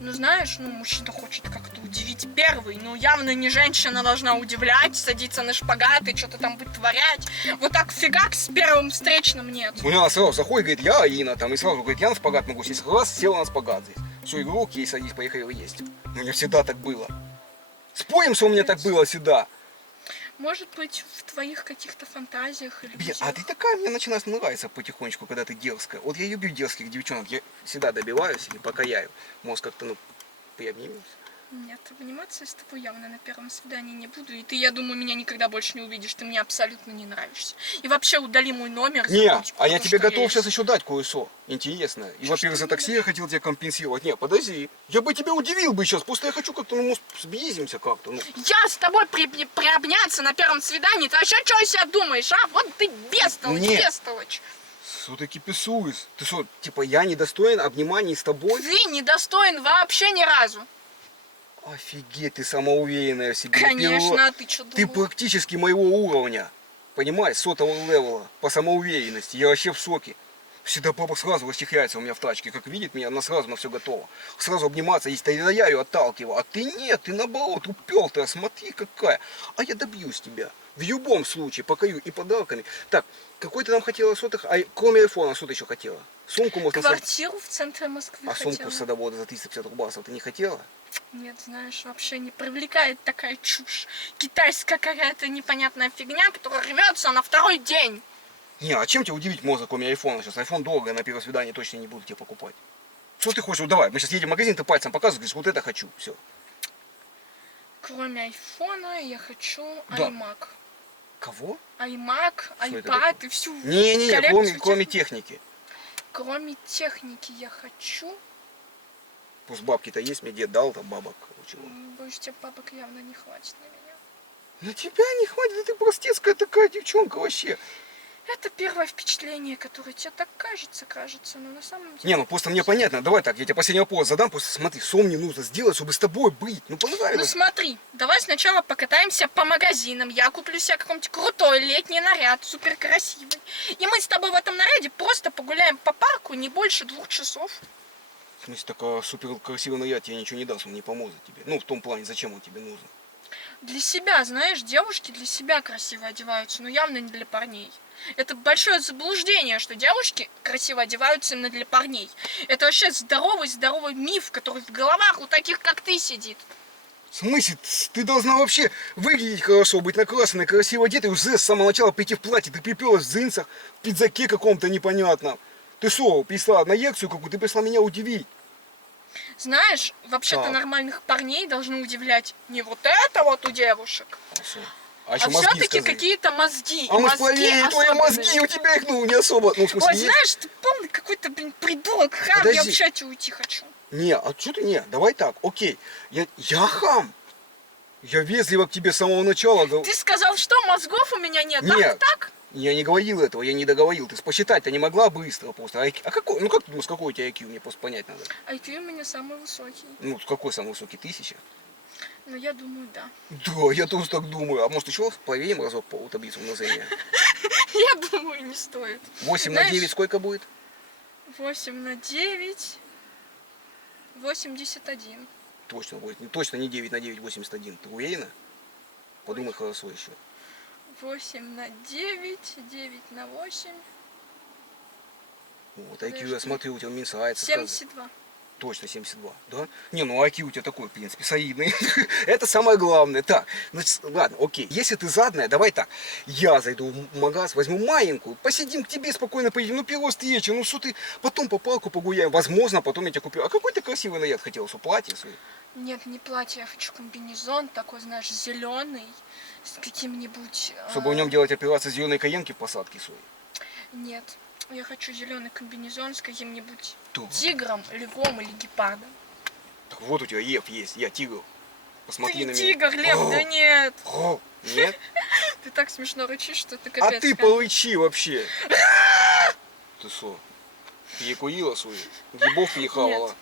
Ну знаешь, мужчина хочет как-то удивить первый. Ну явно не женщина должна удивлять, садиться на шпагат и что-то там вытворять. Вот так фигак с первым встречным нет. У меня сразу заходит, говорит, я Алина, там, и сразу говорит, я на шпагат могу сесть. Раз, села на шпагат здесь. Все, игру, окей, садись, поехали есть. У меня всегда так было. Спорим, что у меня так было всегда. Может быть, в твоих каких-то фантазиях или А иллюзиях. ты такая, мне начинаешь нравиться потихонечку, когда ты дерзкая. Вот я люблю дерзких девчонок, я всегда добиваюсь или покаяю. Может, как-то, ну, приобнимемся. Нет, обниматься я с тобой явно на первом свидании не буду. И ты, я думаю, меня никогда больше не увидишь. Ты мне абсолютно не нравишься. И вообще удали мой номер. Не, забудь а про я то, тебе что готов есть. сейчас еще дать кое-что интересное. И, Что ж во-первых, ты за мне такси я хотел тебя компенсировать. Не, подожди. Я бы тебя удивил бы сейчас. Просто я хочу как-то, ну, может, сблизимся как-то. Ну. Я с тобой приобняться на первом свидании. Ты вообще что себя думаешь, а? Вот ты бестолочь, Нет. бестолочь. Все-таки писуешь. Ты что, типа, я недостоин обниманий с тобой? Ты недостоин вообще ни разу. Офигеть, ты самоуверенная в себе. Конечно, а ты что Ты думал? практически моего уровня. Понимаешь, сотого левела по самоуверенности. Я вообще в шоке. Всегда папа сразу расчехляется у меня в тачке. Как видит меня, она сразу на все готова. Сразу обниматься, если я ее отталкиваю. А ты нет, ты наоборот упертая, смотри какая. А я добьюсь тебя. В любом случае, покаю и подарками. Так, какой ты нам хотела сотых, а кроме айфона, что ты еще хотела? Сумку можно... Квартиру в центре Москвы А хотела. сумку с садовода за 350 рубасов ты не хотела? Нет, знаешь, вообще не привлекает такая чушь. Китайская какая-то непонятная фигня, которая рвется на второй день. Не, а чем тебя удивить мозг, кроме айфона сейчас? Айфон дорого, на первое свидание точно не буду тебе покупать. Что ты хочешь? Вот давай, мы сейчас едем в магазин, ты пальцем показываешь, говоришь, вот это хочу. Все. Кроме айфона я хочу Да. iMac. Кого? iMac, Что это iPad такое? и всю Не-не-не, коллекцию кроме техники. техники. Кроме техники я хочу... Пусть бабки-то есть, мне дед дал там бабок. Чего? Боюсь, тебе бабок явно не хватит на меня. На тебя не хватит, да ты простецкая такая девчонка вообще. Это первое впечатление, которое тебе так кажется, но на самом деле... Не, ну просто мне понятно, давай так, я тебе последний вопрос задам, просто смотри, что мне нужно сделать, чтобы с тобой быть, ну Ну понравилось. смотри, давай сначала покатаемся по магазинам, я куплю себе какой-нибудь крутой летний наряд, супер красивый. И мы с тобой в этом наряде просто погуляем по парку не больше 2 часов. В смысле, такая супер красивый наряд тебе ничего не даст, он не поможет тебе. Ну, в том плане, зачем он тебе нужен. Для себя, знаешь, девушки для себя красиво одеваются, но явно не для парней. Это большое заблуждение, что девушки красиво одеваются именно для парней. Это вообще здоровый миф, который в головах у таких, как ты, сидит. В смысле? Ты должна вообще выглядеть хорошо, быть накрашенной, красиво одетой, уже с самого начала прийти в платье. Ты приперлась в джинсах, в пиджаке каком-то непонятном. Ты что, пришла на лекцию какую-то, ты пришла меня удивить. Знаешь, вообще-то Так. нормальных парней должны удивлять не вот это вот у девушек, А еще а мозги все-таки сказать. какие-то мозги. А мы Мозги проверили твои особенные. мозги, у тебя их, ну, не особо, ну, в смысле, Ой, есть. знаешь, ты полный какой-то, блин, придурок, хам, я Подожди. в чате уйти хочу. Не, а что ты, не, давай так, окей, я хам. Я вежливо к тебе с самого начала говорю. Ты сказал, что мозгов у меня нет? Нет. Так? Я не говорил этого, я не договорил. Ты посчитать-то не могла быстро просто. А какой, ну как ты думаешь, какой у тебя IQ? Мне просто понять надо. IQ у меня самый высокий. Ну, какой самый высокий? 1000? Ну, я думаю, да. Да, я тоже так думаю. А может еще проверим разок по таблицу умножения? Я думаю, не стоит. 8 на Знаешь, 9 сколько будет? 8 на 9... 81. Точно будет. Точно не 9 на 9, 81. Ты уверена? Подумай хорошо еще. 8 на 9, 9 на 8, Вот, IQ, я Подожди. смотрю, у тебя уменьшается. 72. Точно 72, да? Не, ну IQ у тебя такой, в принципе, солидный. Это самое главное. Так, значит, ладно, окей. Если ты задная, давай так. Я зайду в магаз, возьму маленькую, посидим к тебе спокойно, поедем. Ну, первая встреча, ну что ты, потом по парку погуляем. Возможно, потом я тебя куплю. А какой ты красивый наряд хотел, что платье свое? Нет, не платье, я хочу комбинезон такой, знаешь, зеленый, с каким-нибудь... Чтобы в нем делать операцию зеленой каенки в посадке своей. Нет, я хочу зеленый комбинезон с каким-нибудь То. тигром, львом или гепардом. Так вот у тебя лев есть, я тигр. Посмотри Ты на не меня. тигр, лев, О, да нет. о, нет? Ты так смешно рычишь, что ты А капец. ты конечно. получи вообще. Ты что? Перекурила свою? Грибов перехавала? Нет.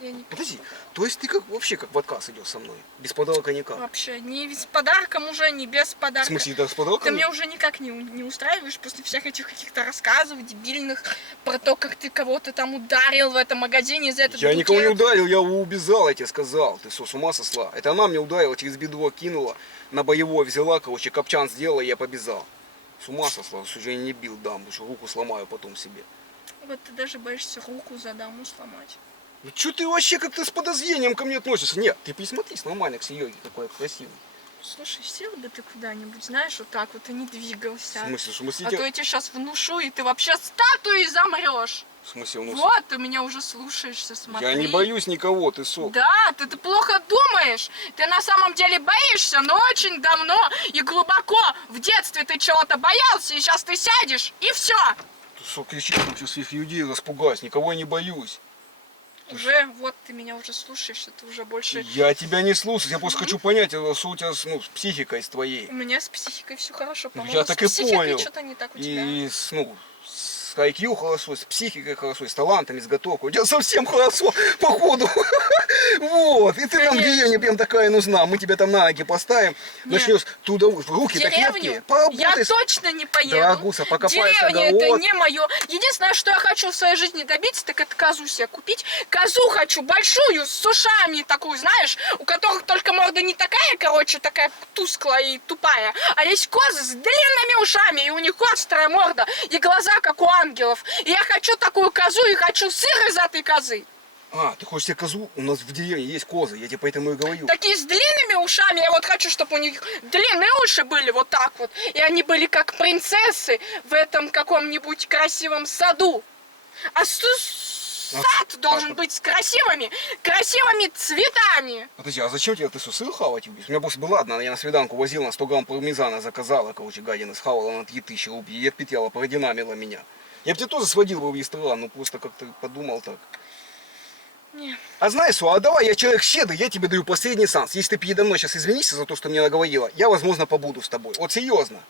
Я не... Подожди, то есть ты как вообще как в отказ идешь со мной? Без подарка никак? Вообще, ни с подарком уже, ни без В подарка. смысле, да, с подарком? Ты меня уже никак не устраиваешь после всех этих каких-то рассказов дебильных про то, как ты кого-то там ударил в этом магазине за этот Я букет. никого не ударил, я его убежал, я тебе сказал. Ты что, с ума сошла? Это она мне ударила, через бедро кинула, на боевой взяла, короче, копчан сделала, и я побежал. С ума сошла, что я не бил дам, потому что руку сломаю потом себе. Вот ты даже боишься руку за даму сломать. Ну что ты вообще как-то с подозрением ко мне относишься? Нет, ты присмотрись нормально к Сереге, какой красивый. Слушай, сел бы ты куда-нибудь, знаешь, вот так вот и не двигался. В смысле, что мы А сидим? то я тебе сейчас внушу, и ты вообще статуей замрешь. В смысле, у нас... Вот, ты меня уже слушаешься, смотри. Я не боюсь никого, ты со. Да, ты плохо думаешь. Ты на самом деле боишься, но очень давно и глубоко в детстве ты чего-то боялся, и сейчас ты сядешь, и все. Ты со кричишь, там сейчас всех людей распугаюсь, никого я не боюсь. Уже, вот ты меня уже слушаешь, ты уже больше... Я тебя не слушаю, я просто хочу понять, что у тебя ну, с психикой с твоей. У меня с психикой все хорошо, Ну, по-моему, я так и с психикой понял. что-то не так у тебя. И с, ну, с IQ хорошо, с психикой хорошо, с талантами, с готовкой. У тебя совсем хорошо, походу. Вот, и ты нам в деревне прям такая нужна. Мы тебя там на ноги поставим, начнешь туда, руки-то крепкие. Деревню я Поработай. точно не поеду. Дорогуса, покопайся, Деревня это огород. не мое. Единственное, что я хочу в своей жизни добиться, так это козу себе купить. Козу хочу большую, с ушами такую, знаешь, у которых только морда не такая, короче, такая тусклая и тупая, а есть козы с длинными ушами, и у них острая морда, и глаза, как у ангелов. И я хочу такую козу, и хочу сыр из этой козы. А, ты хочешь себе козу? У нас в деревне есть козы, я тебе поэтому и говорю. Такие с длинными ушами, я вот хочу, чтобы у них длинные уши были вот так вот. И они были как принцессы в этом каком-нибудь красивом саду. А сад должен быть с красивыми цветами. Подожди, а зачем тебе ты сыр хавать будешь? У меня просто была одна, я на свиданку возил, на 100 грамм пармезана заказала, короче, гадина схавала на 3000 рублей, и отпетляла, продинамила меня. Я бы тебя тоже сводил бы в ресторан, ну просто как-то подумал так. Не. А знаешь что, а давай, я человек щедрый, я тебе даю последний шанс. Если ты передо мной сейчас извинишься за то, что мне наговорила, я, возможно, побуду с тобой. Вот серьезно.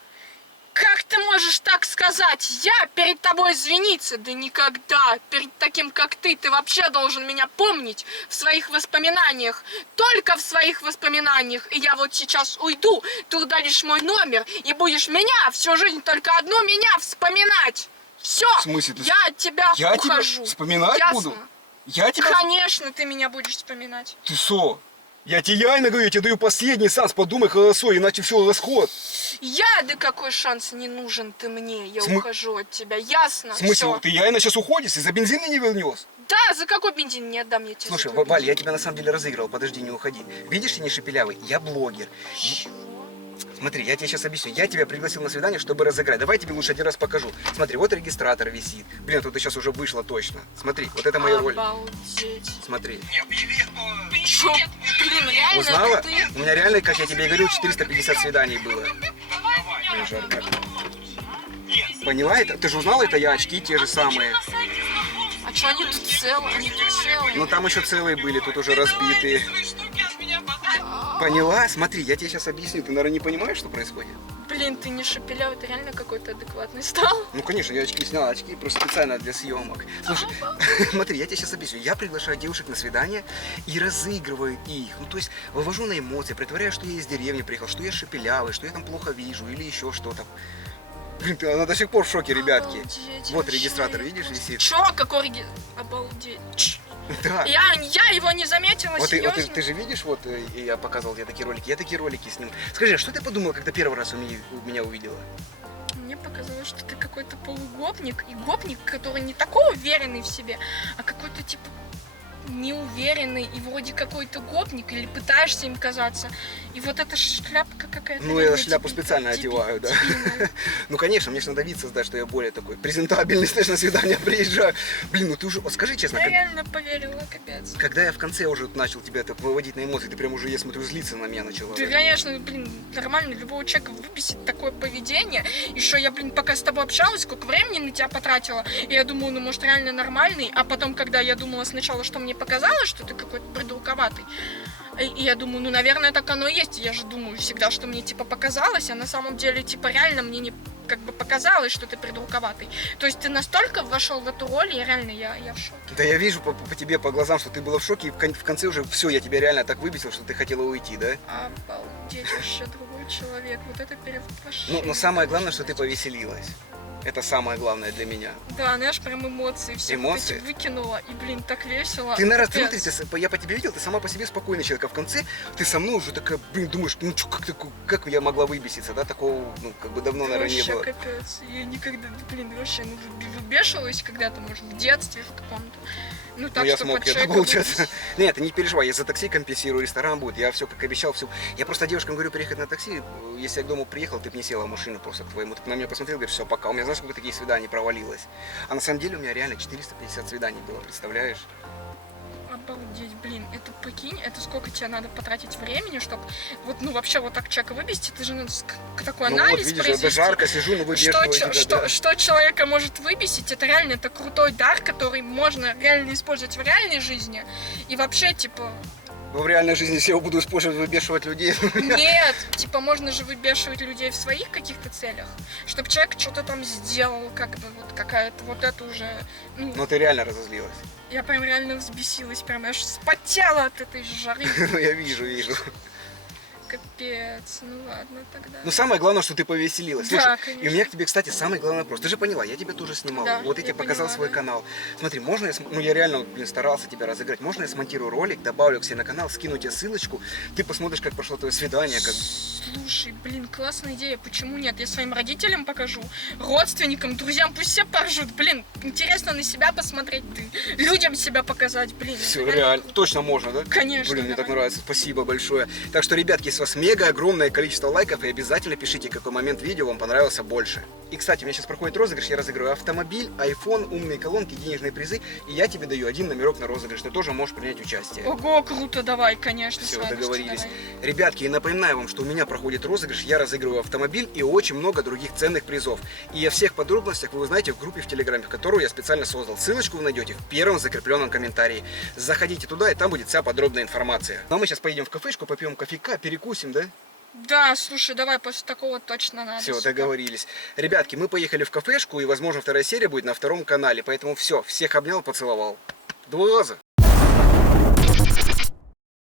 Как ты можешь так сказать? Я перед тобой извиниться? Да никогда. Перед таким, как ты вообще должен меня помнить в своих воспоминаниях. Только в своих воспоминаниях. И я вот сейчас уйду, ты удалишь мой номер и будешь меня всю жизнь, только одну меня вспоминать. Все. В смысле, ты... Я от тебя Я ухожу. тебя вспоминать Ясно? буду? Я тебя... Конечно, ты меня будешь вспоминать. Ты что? Я тебе реально говорю, я тебе даю последний шанс, подумай хорошо, иначе все расход. Да какой шанс не нужен ты мне? Я Смы- ухожу от тебя, ясно? В смысле, Всё. ты реально сейчас уходишь и за бензин мне не вернешь? Да, за какой бензин не отдам я тебе? Слушай, за твой Валь, я бензин. тебя на самом деле разыгрывал, подожди, не уходи. Видишь, я не шепелявый, я блогер. Смотри, я тебе сейчас объясню. Я тебя пригласил на свидание, чтобы разыграть. Давай я тебе лучше один раз покажу. Смотри, вот регистратор висит. Блин, тут сейчас уже вышло точно. Смотри, вот это моя роль. Обалдеть. Смотри. Чё? Блин, реально Узнала? это ты? У меня реально, как я тебе и говорю, 450 свиданий было. Блин, жарко. Поняла это? Ты же узнала, это я, очки те же самые. А чё, они тут целые? Они тут целые. Но там еще целые были, тут уже разбитые. Поняла? Смотри, я тебе сейчас объясню. Ты, наверное, не понимаешь, что происходит? Блин, ты не шепелявый, ты реально какой-то адекватный стал. Ну, конечно, я очки снял, очки просто специально для съемок. Слушай, смотри, я тебе сейчас объясню. Я приглашаю девушек на свидание и разыгрываю их. Ну, то есть, вывожу на эмоции, притворяю, что я из деревни приехал, что я шепелявый, что я там плохо вижу или еще что-то. Блин, она до сих пор в шоке, ребятки. Обалдеть, Вот вообще. регистратор, видишь, висит? Чё, какой Обалдеть. Чш. Да. Я его не заметила, Вот, серьезно? ты же видишь, вот я показывал тебе такие ролики, я такие ролики сниму. Скажи, а что ты подумала, когда первый раз у меня увидела? Мне показалось, что ты какой-то полугопник. И гопник, который не такой уверенный в себе, а какой-то типа неуверенный и вроде какой-то гопник или пытаешься им казаться. И вот эта шляпка какая-то. Ну, я реально шляпу тебе специально деби- одеваю, да. дебильная. Ну, конечно, мне же надо вид создать, что я более такой презентабельный, знаешь, на свидание приезжаю. Блин, ну ты уже, вот скажи честно, Я реально поверила, капец. когда я в конце уже начал тебя так выводить на эмоции, ты прям уже, я смотрю, злиться на меня начала. Ты, конечно, блин, нормально, любого человека выбесит такое поведение. Еще я, блин, пока с тобой общалась, сколько времени на тебя потратила, и я думаю, ну, может, реально нормальный, а потом, когда я думала сначала, что мне показалось, что ты какой-то придурковатый, и я думаю, ну, наверное, так оно и есть. Я же думаю всегда, что мне, типа, показалось, а на самом деле, типа, реально мне не как бы показалось, что ты придурковатый. То есть ты настолько вошел в эту роль, я реально, я в шоке. Да я вижу по тебе, по глазам, что ты была в шоке, и в конце уже все, я тебя реально так выбесил, что ты хотела уйти, да? Обалдеть, вообще другой человек. Вот это перевоплощение. Ну, но самое главное, что ты повеселилась. Это самое главное для меня. Да, знаешь, прям эмоции все Эмоции? выкинула, и, блин, так весело. Ты, наверное, Капец. смотри, я по тебе видел, ты сама по себе спокойный человек, а в конце ты со мной уже такая, блин, думаешь, ну чё, как я могла выбеситься, да, такого, ну, как бы давно, наверное, не Вообще было. капец. Я никогда, блин, вообще, ну, выбешивалась когда-то, может, в детстве в каком-то. Ну, так, Ну, я что смог, под я человека получается. выбесить. Нет, ты не переживай, я за такси компенсирую, ресторан будет, я все как обещал, все. Я просто девушкам говорю приехать на такси, если я к дому приехал, ты бы не села в машину просто к твоему. Ты на меня посмотрел, говоришь, все, пока. У меня, знаешь, сколько такие свидания провалилось. А на самом деле у меня реально 450 свиданий было, представляешь? Обалдеть, блин, это прикинь, это сколько тебе надо потратить времени, чтобы вот, ну, вообще вот так человека выбести, ты же надо такой Ну вот, анализ видишь, произвести. это жарко, сижу, ну выбешиваю тебя, да. Что человека может выбесить, это реально это крутой дар, который можно реально использовать в реальной жизни. И вообще, типа, Ну, в реальной жизни все буду использовать, выбешивать людей. нет, типа, можно же выбешивать людей в своих каких-то целях, чтобы человек что-то там сделал, как бы, вот какая-то, вот это уже, ну, Но ты реально разозлилась. я прям реально взбесилась, прям аж спотела от этой жары. Ну, я вижу. Капец, ну ладно тогда. Но самое главное, что ты повеселилась. Да, Слушай, конечно. и у меня к тебе, кстати, самый главный вопрос. Ты же поняла, я тебя тоже снимал. Да, Вот я тебе показал поняла, свой да. канал. Смотри, можно ну я реально, блин, старался тебя разыграть. Можно я смонтирую ролик, добавлю к себе на канал, скину тебе ссылочку. Ты посмотришь, как прошло твое свидание. Как... Слушай, блин, классная идея, почему нет? Я своим родителям покажу, родственникам, друзьям, пусть все поржут. Блин, интересно на себя посмотреть, людям себя показать, блин. Все, это реально. Точно можно, да? Конечно, Блин, мне так давай. нравится. Спасибо большое. Так что, ребятки, если у вас мега огромное количество лайков, и обязательно пишите, какой момент видео вам понравился больше. И, кстати, у меня сейчас проходит розыгрыш. Я разыгрываю автомобиль, iPhone, умные колонки, денежные призы. И я тебе даю один номерок на розыгрыш. Ты тоже можешь принять участие. Ого, круто, давай, конечно, с Все, радостью, договорились. давай. Ребятки, и напоминаю вам, что у меня проходит розыгрыш, я разыгрываю автомобиль и очень много других ценных призов. И о всех подробностях вы узнаете в группе в Телеграме, которую я специально создал. Ссылочку вы найдете в первом закрепленном комментарии. Заходите туда, и там будет вся подробная информация. Ну а мы сейчас поедем в кафешку, попьем кофейка, перекусим, да? Да, слушай, давай, после такого точно надо. Все, супер. договорились. Ребятки, мы поехали в кафешку, и, возможно, вторая серия будет на втором канале. Поэтому все, всех обнял, поцеловал. Два раза.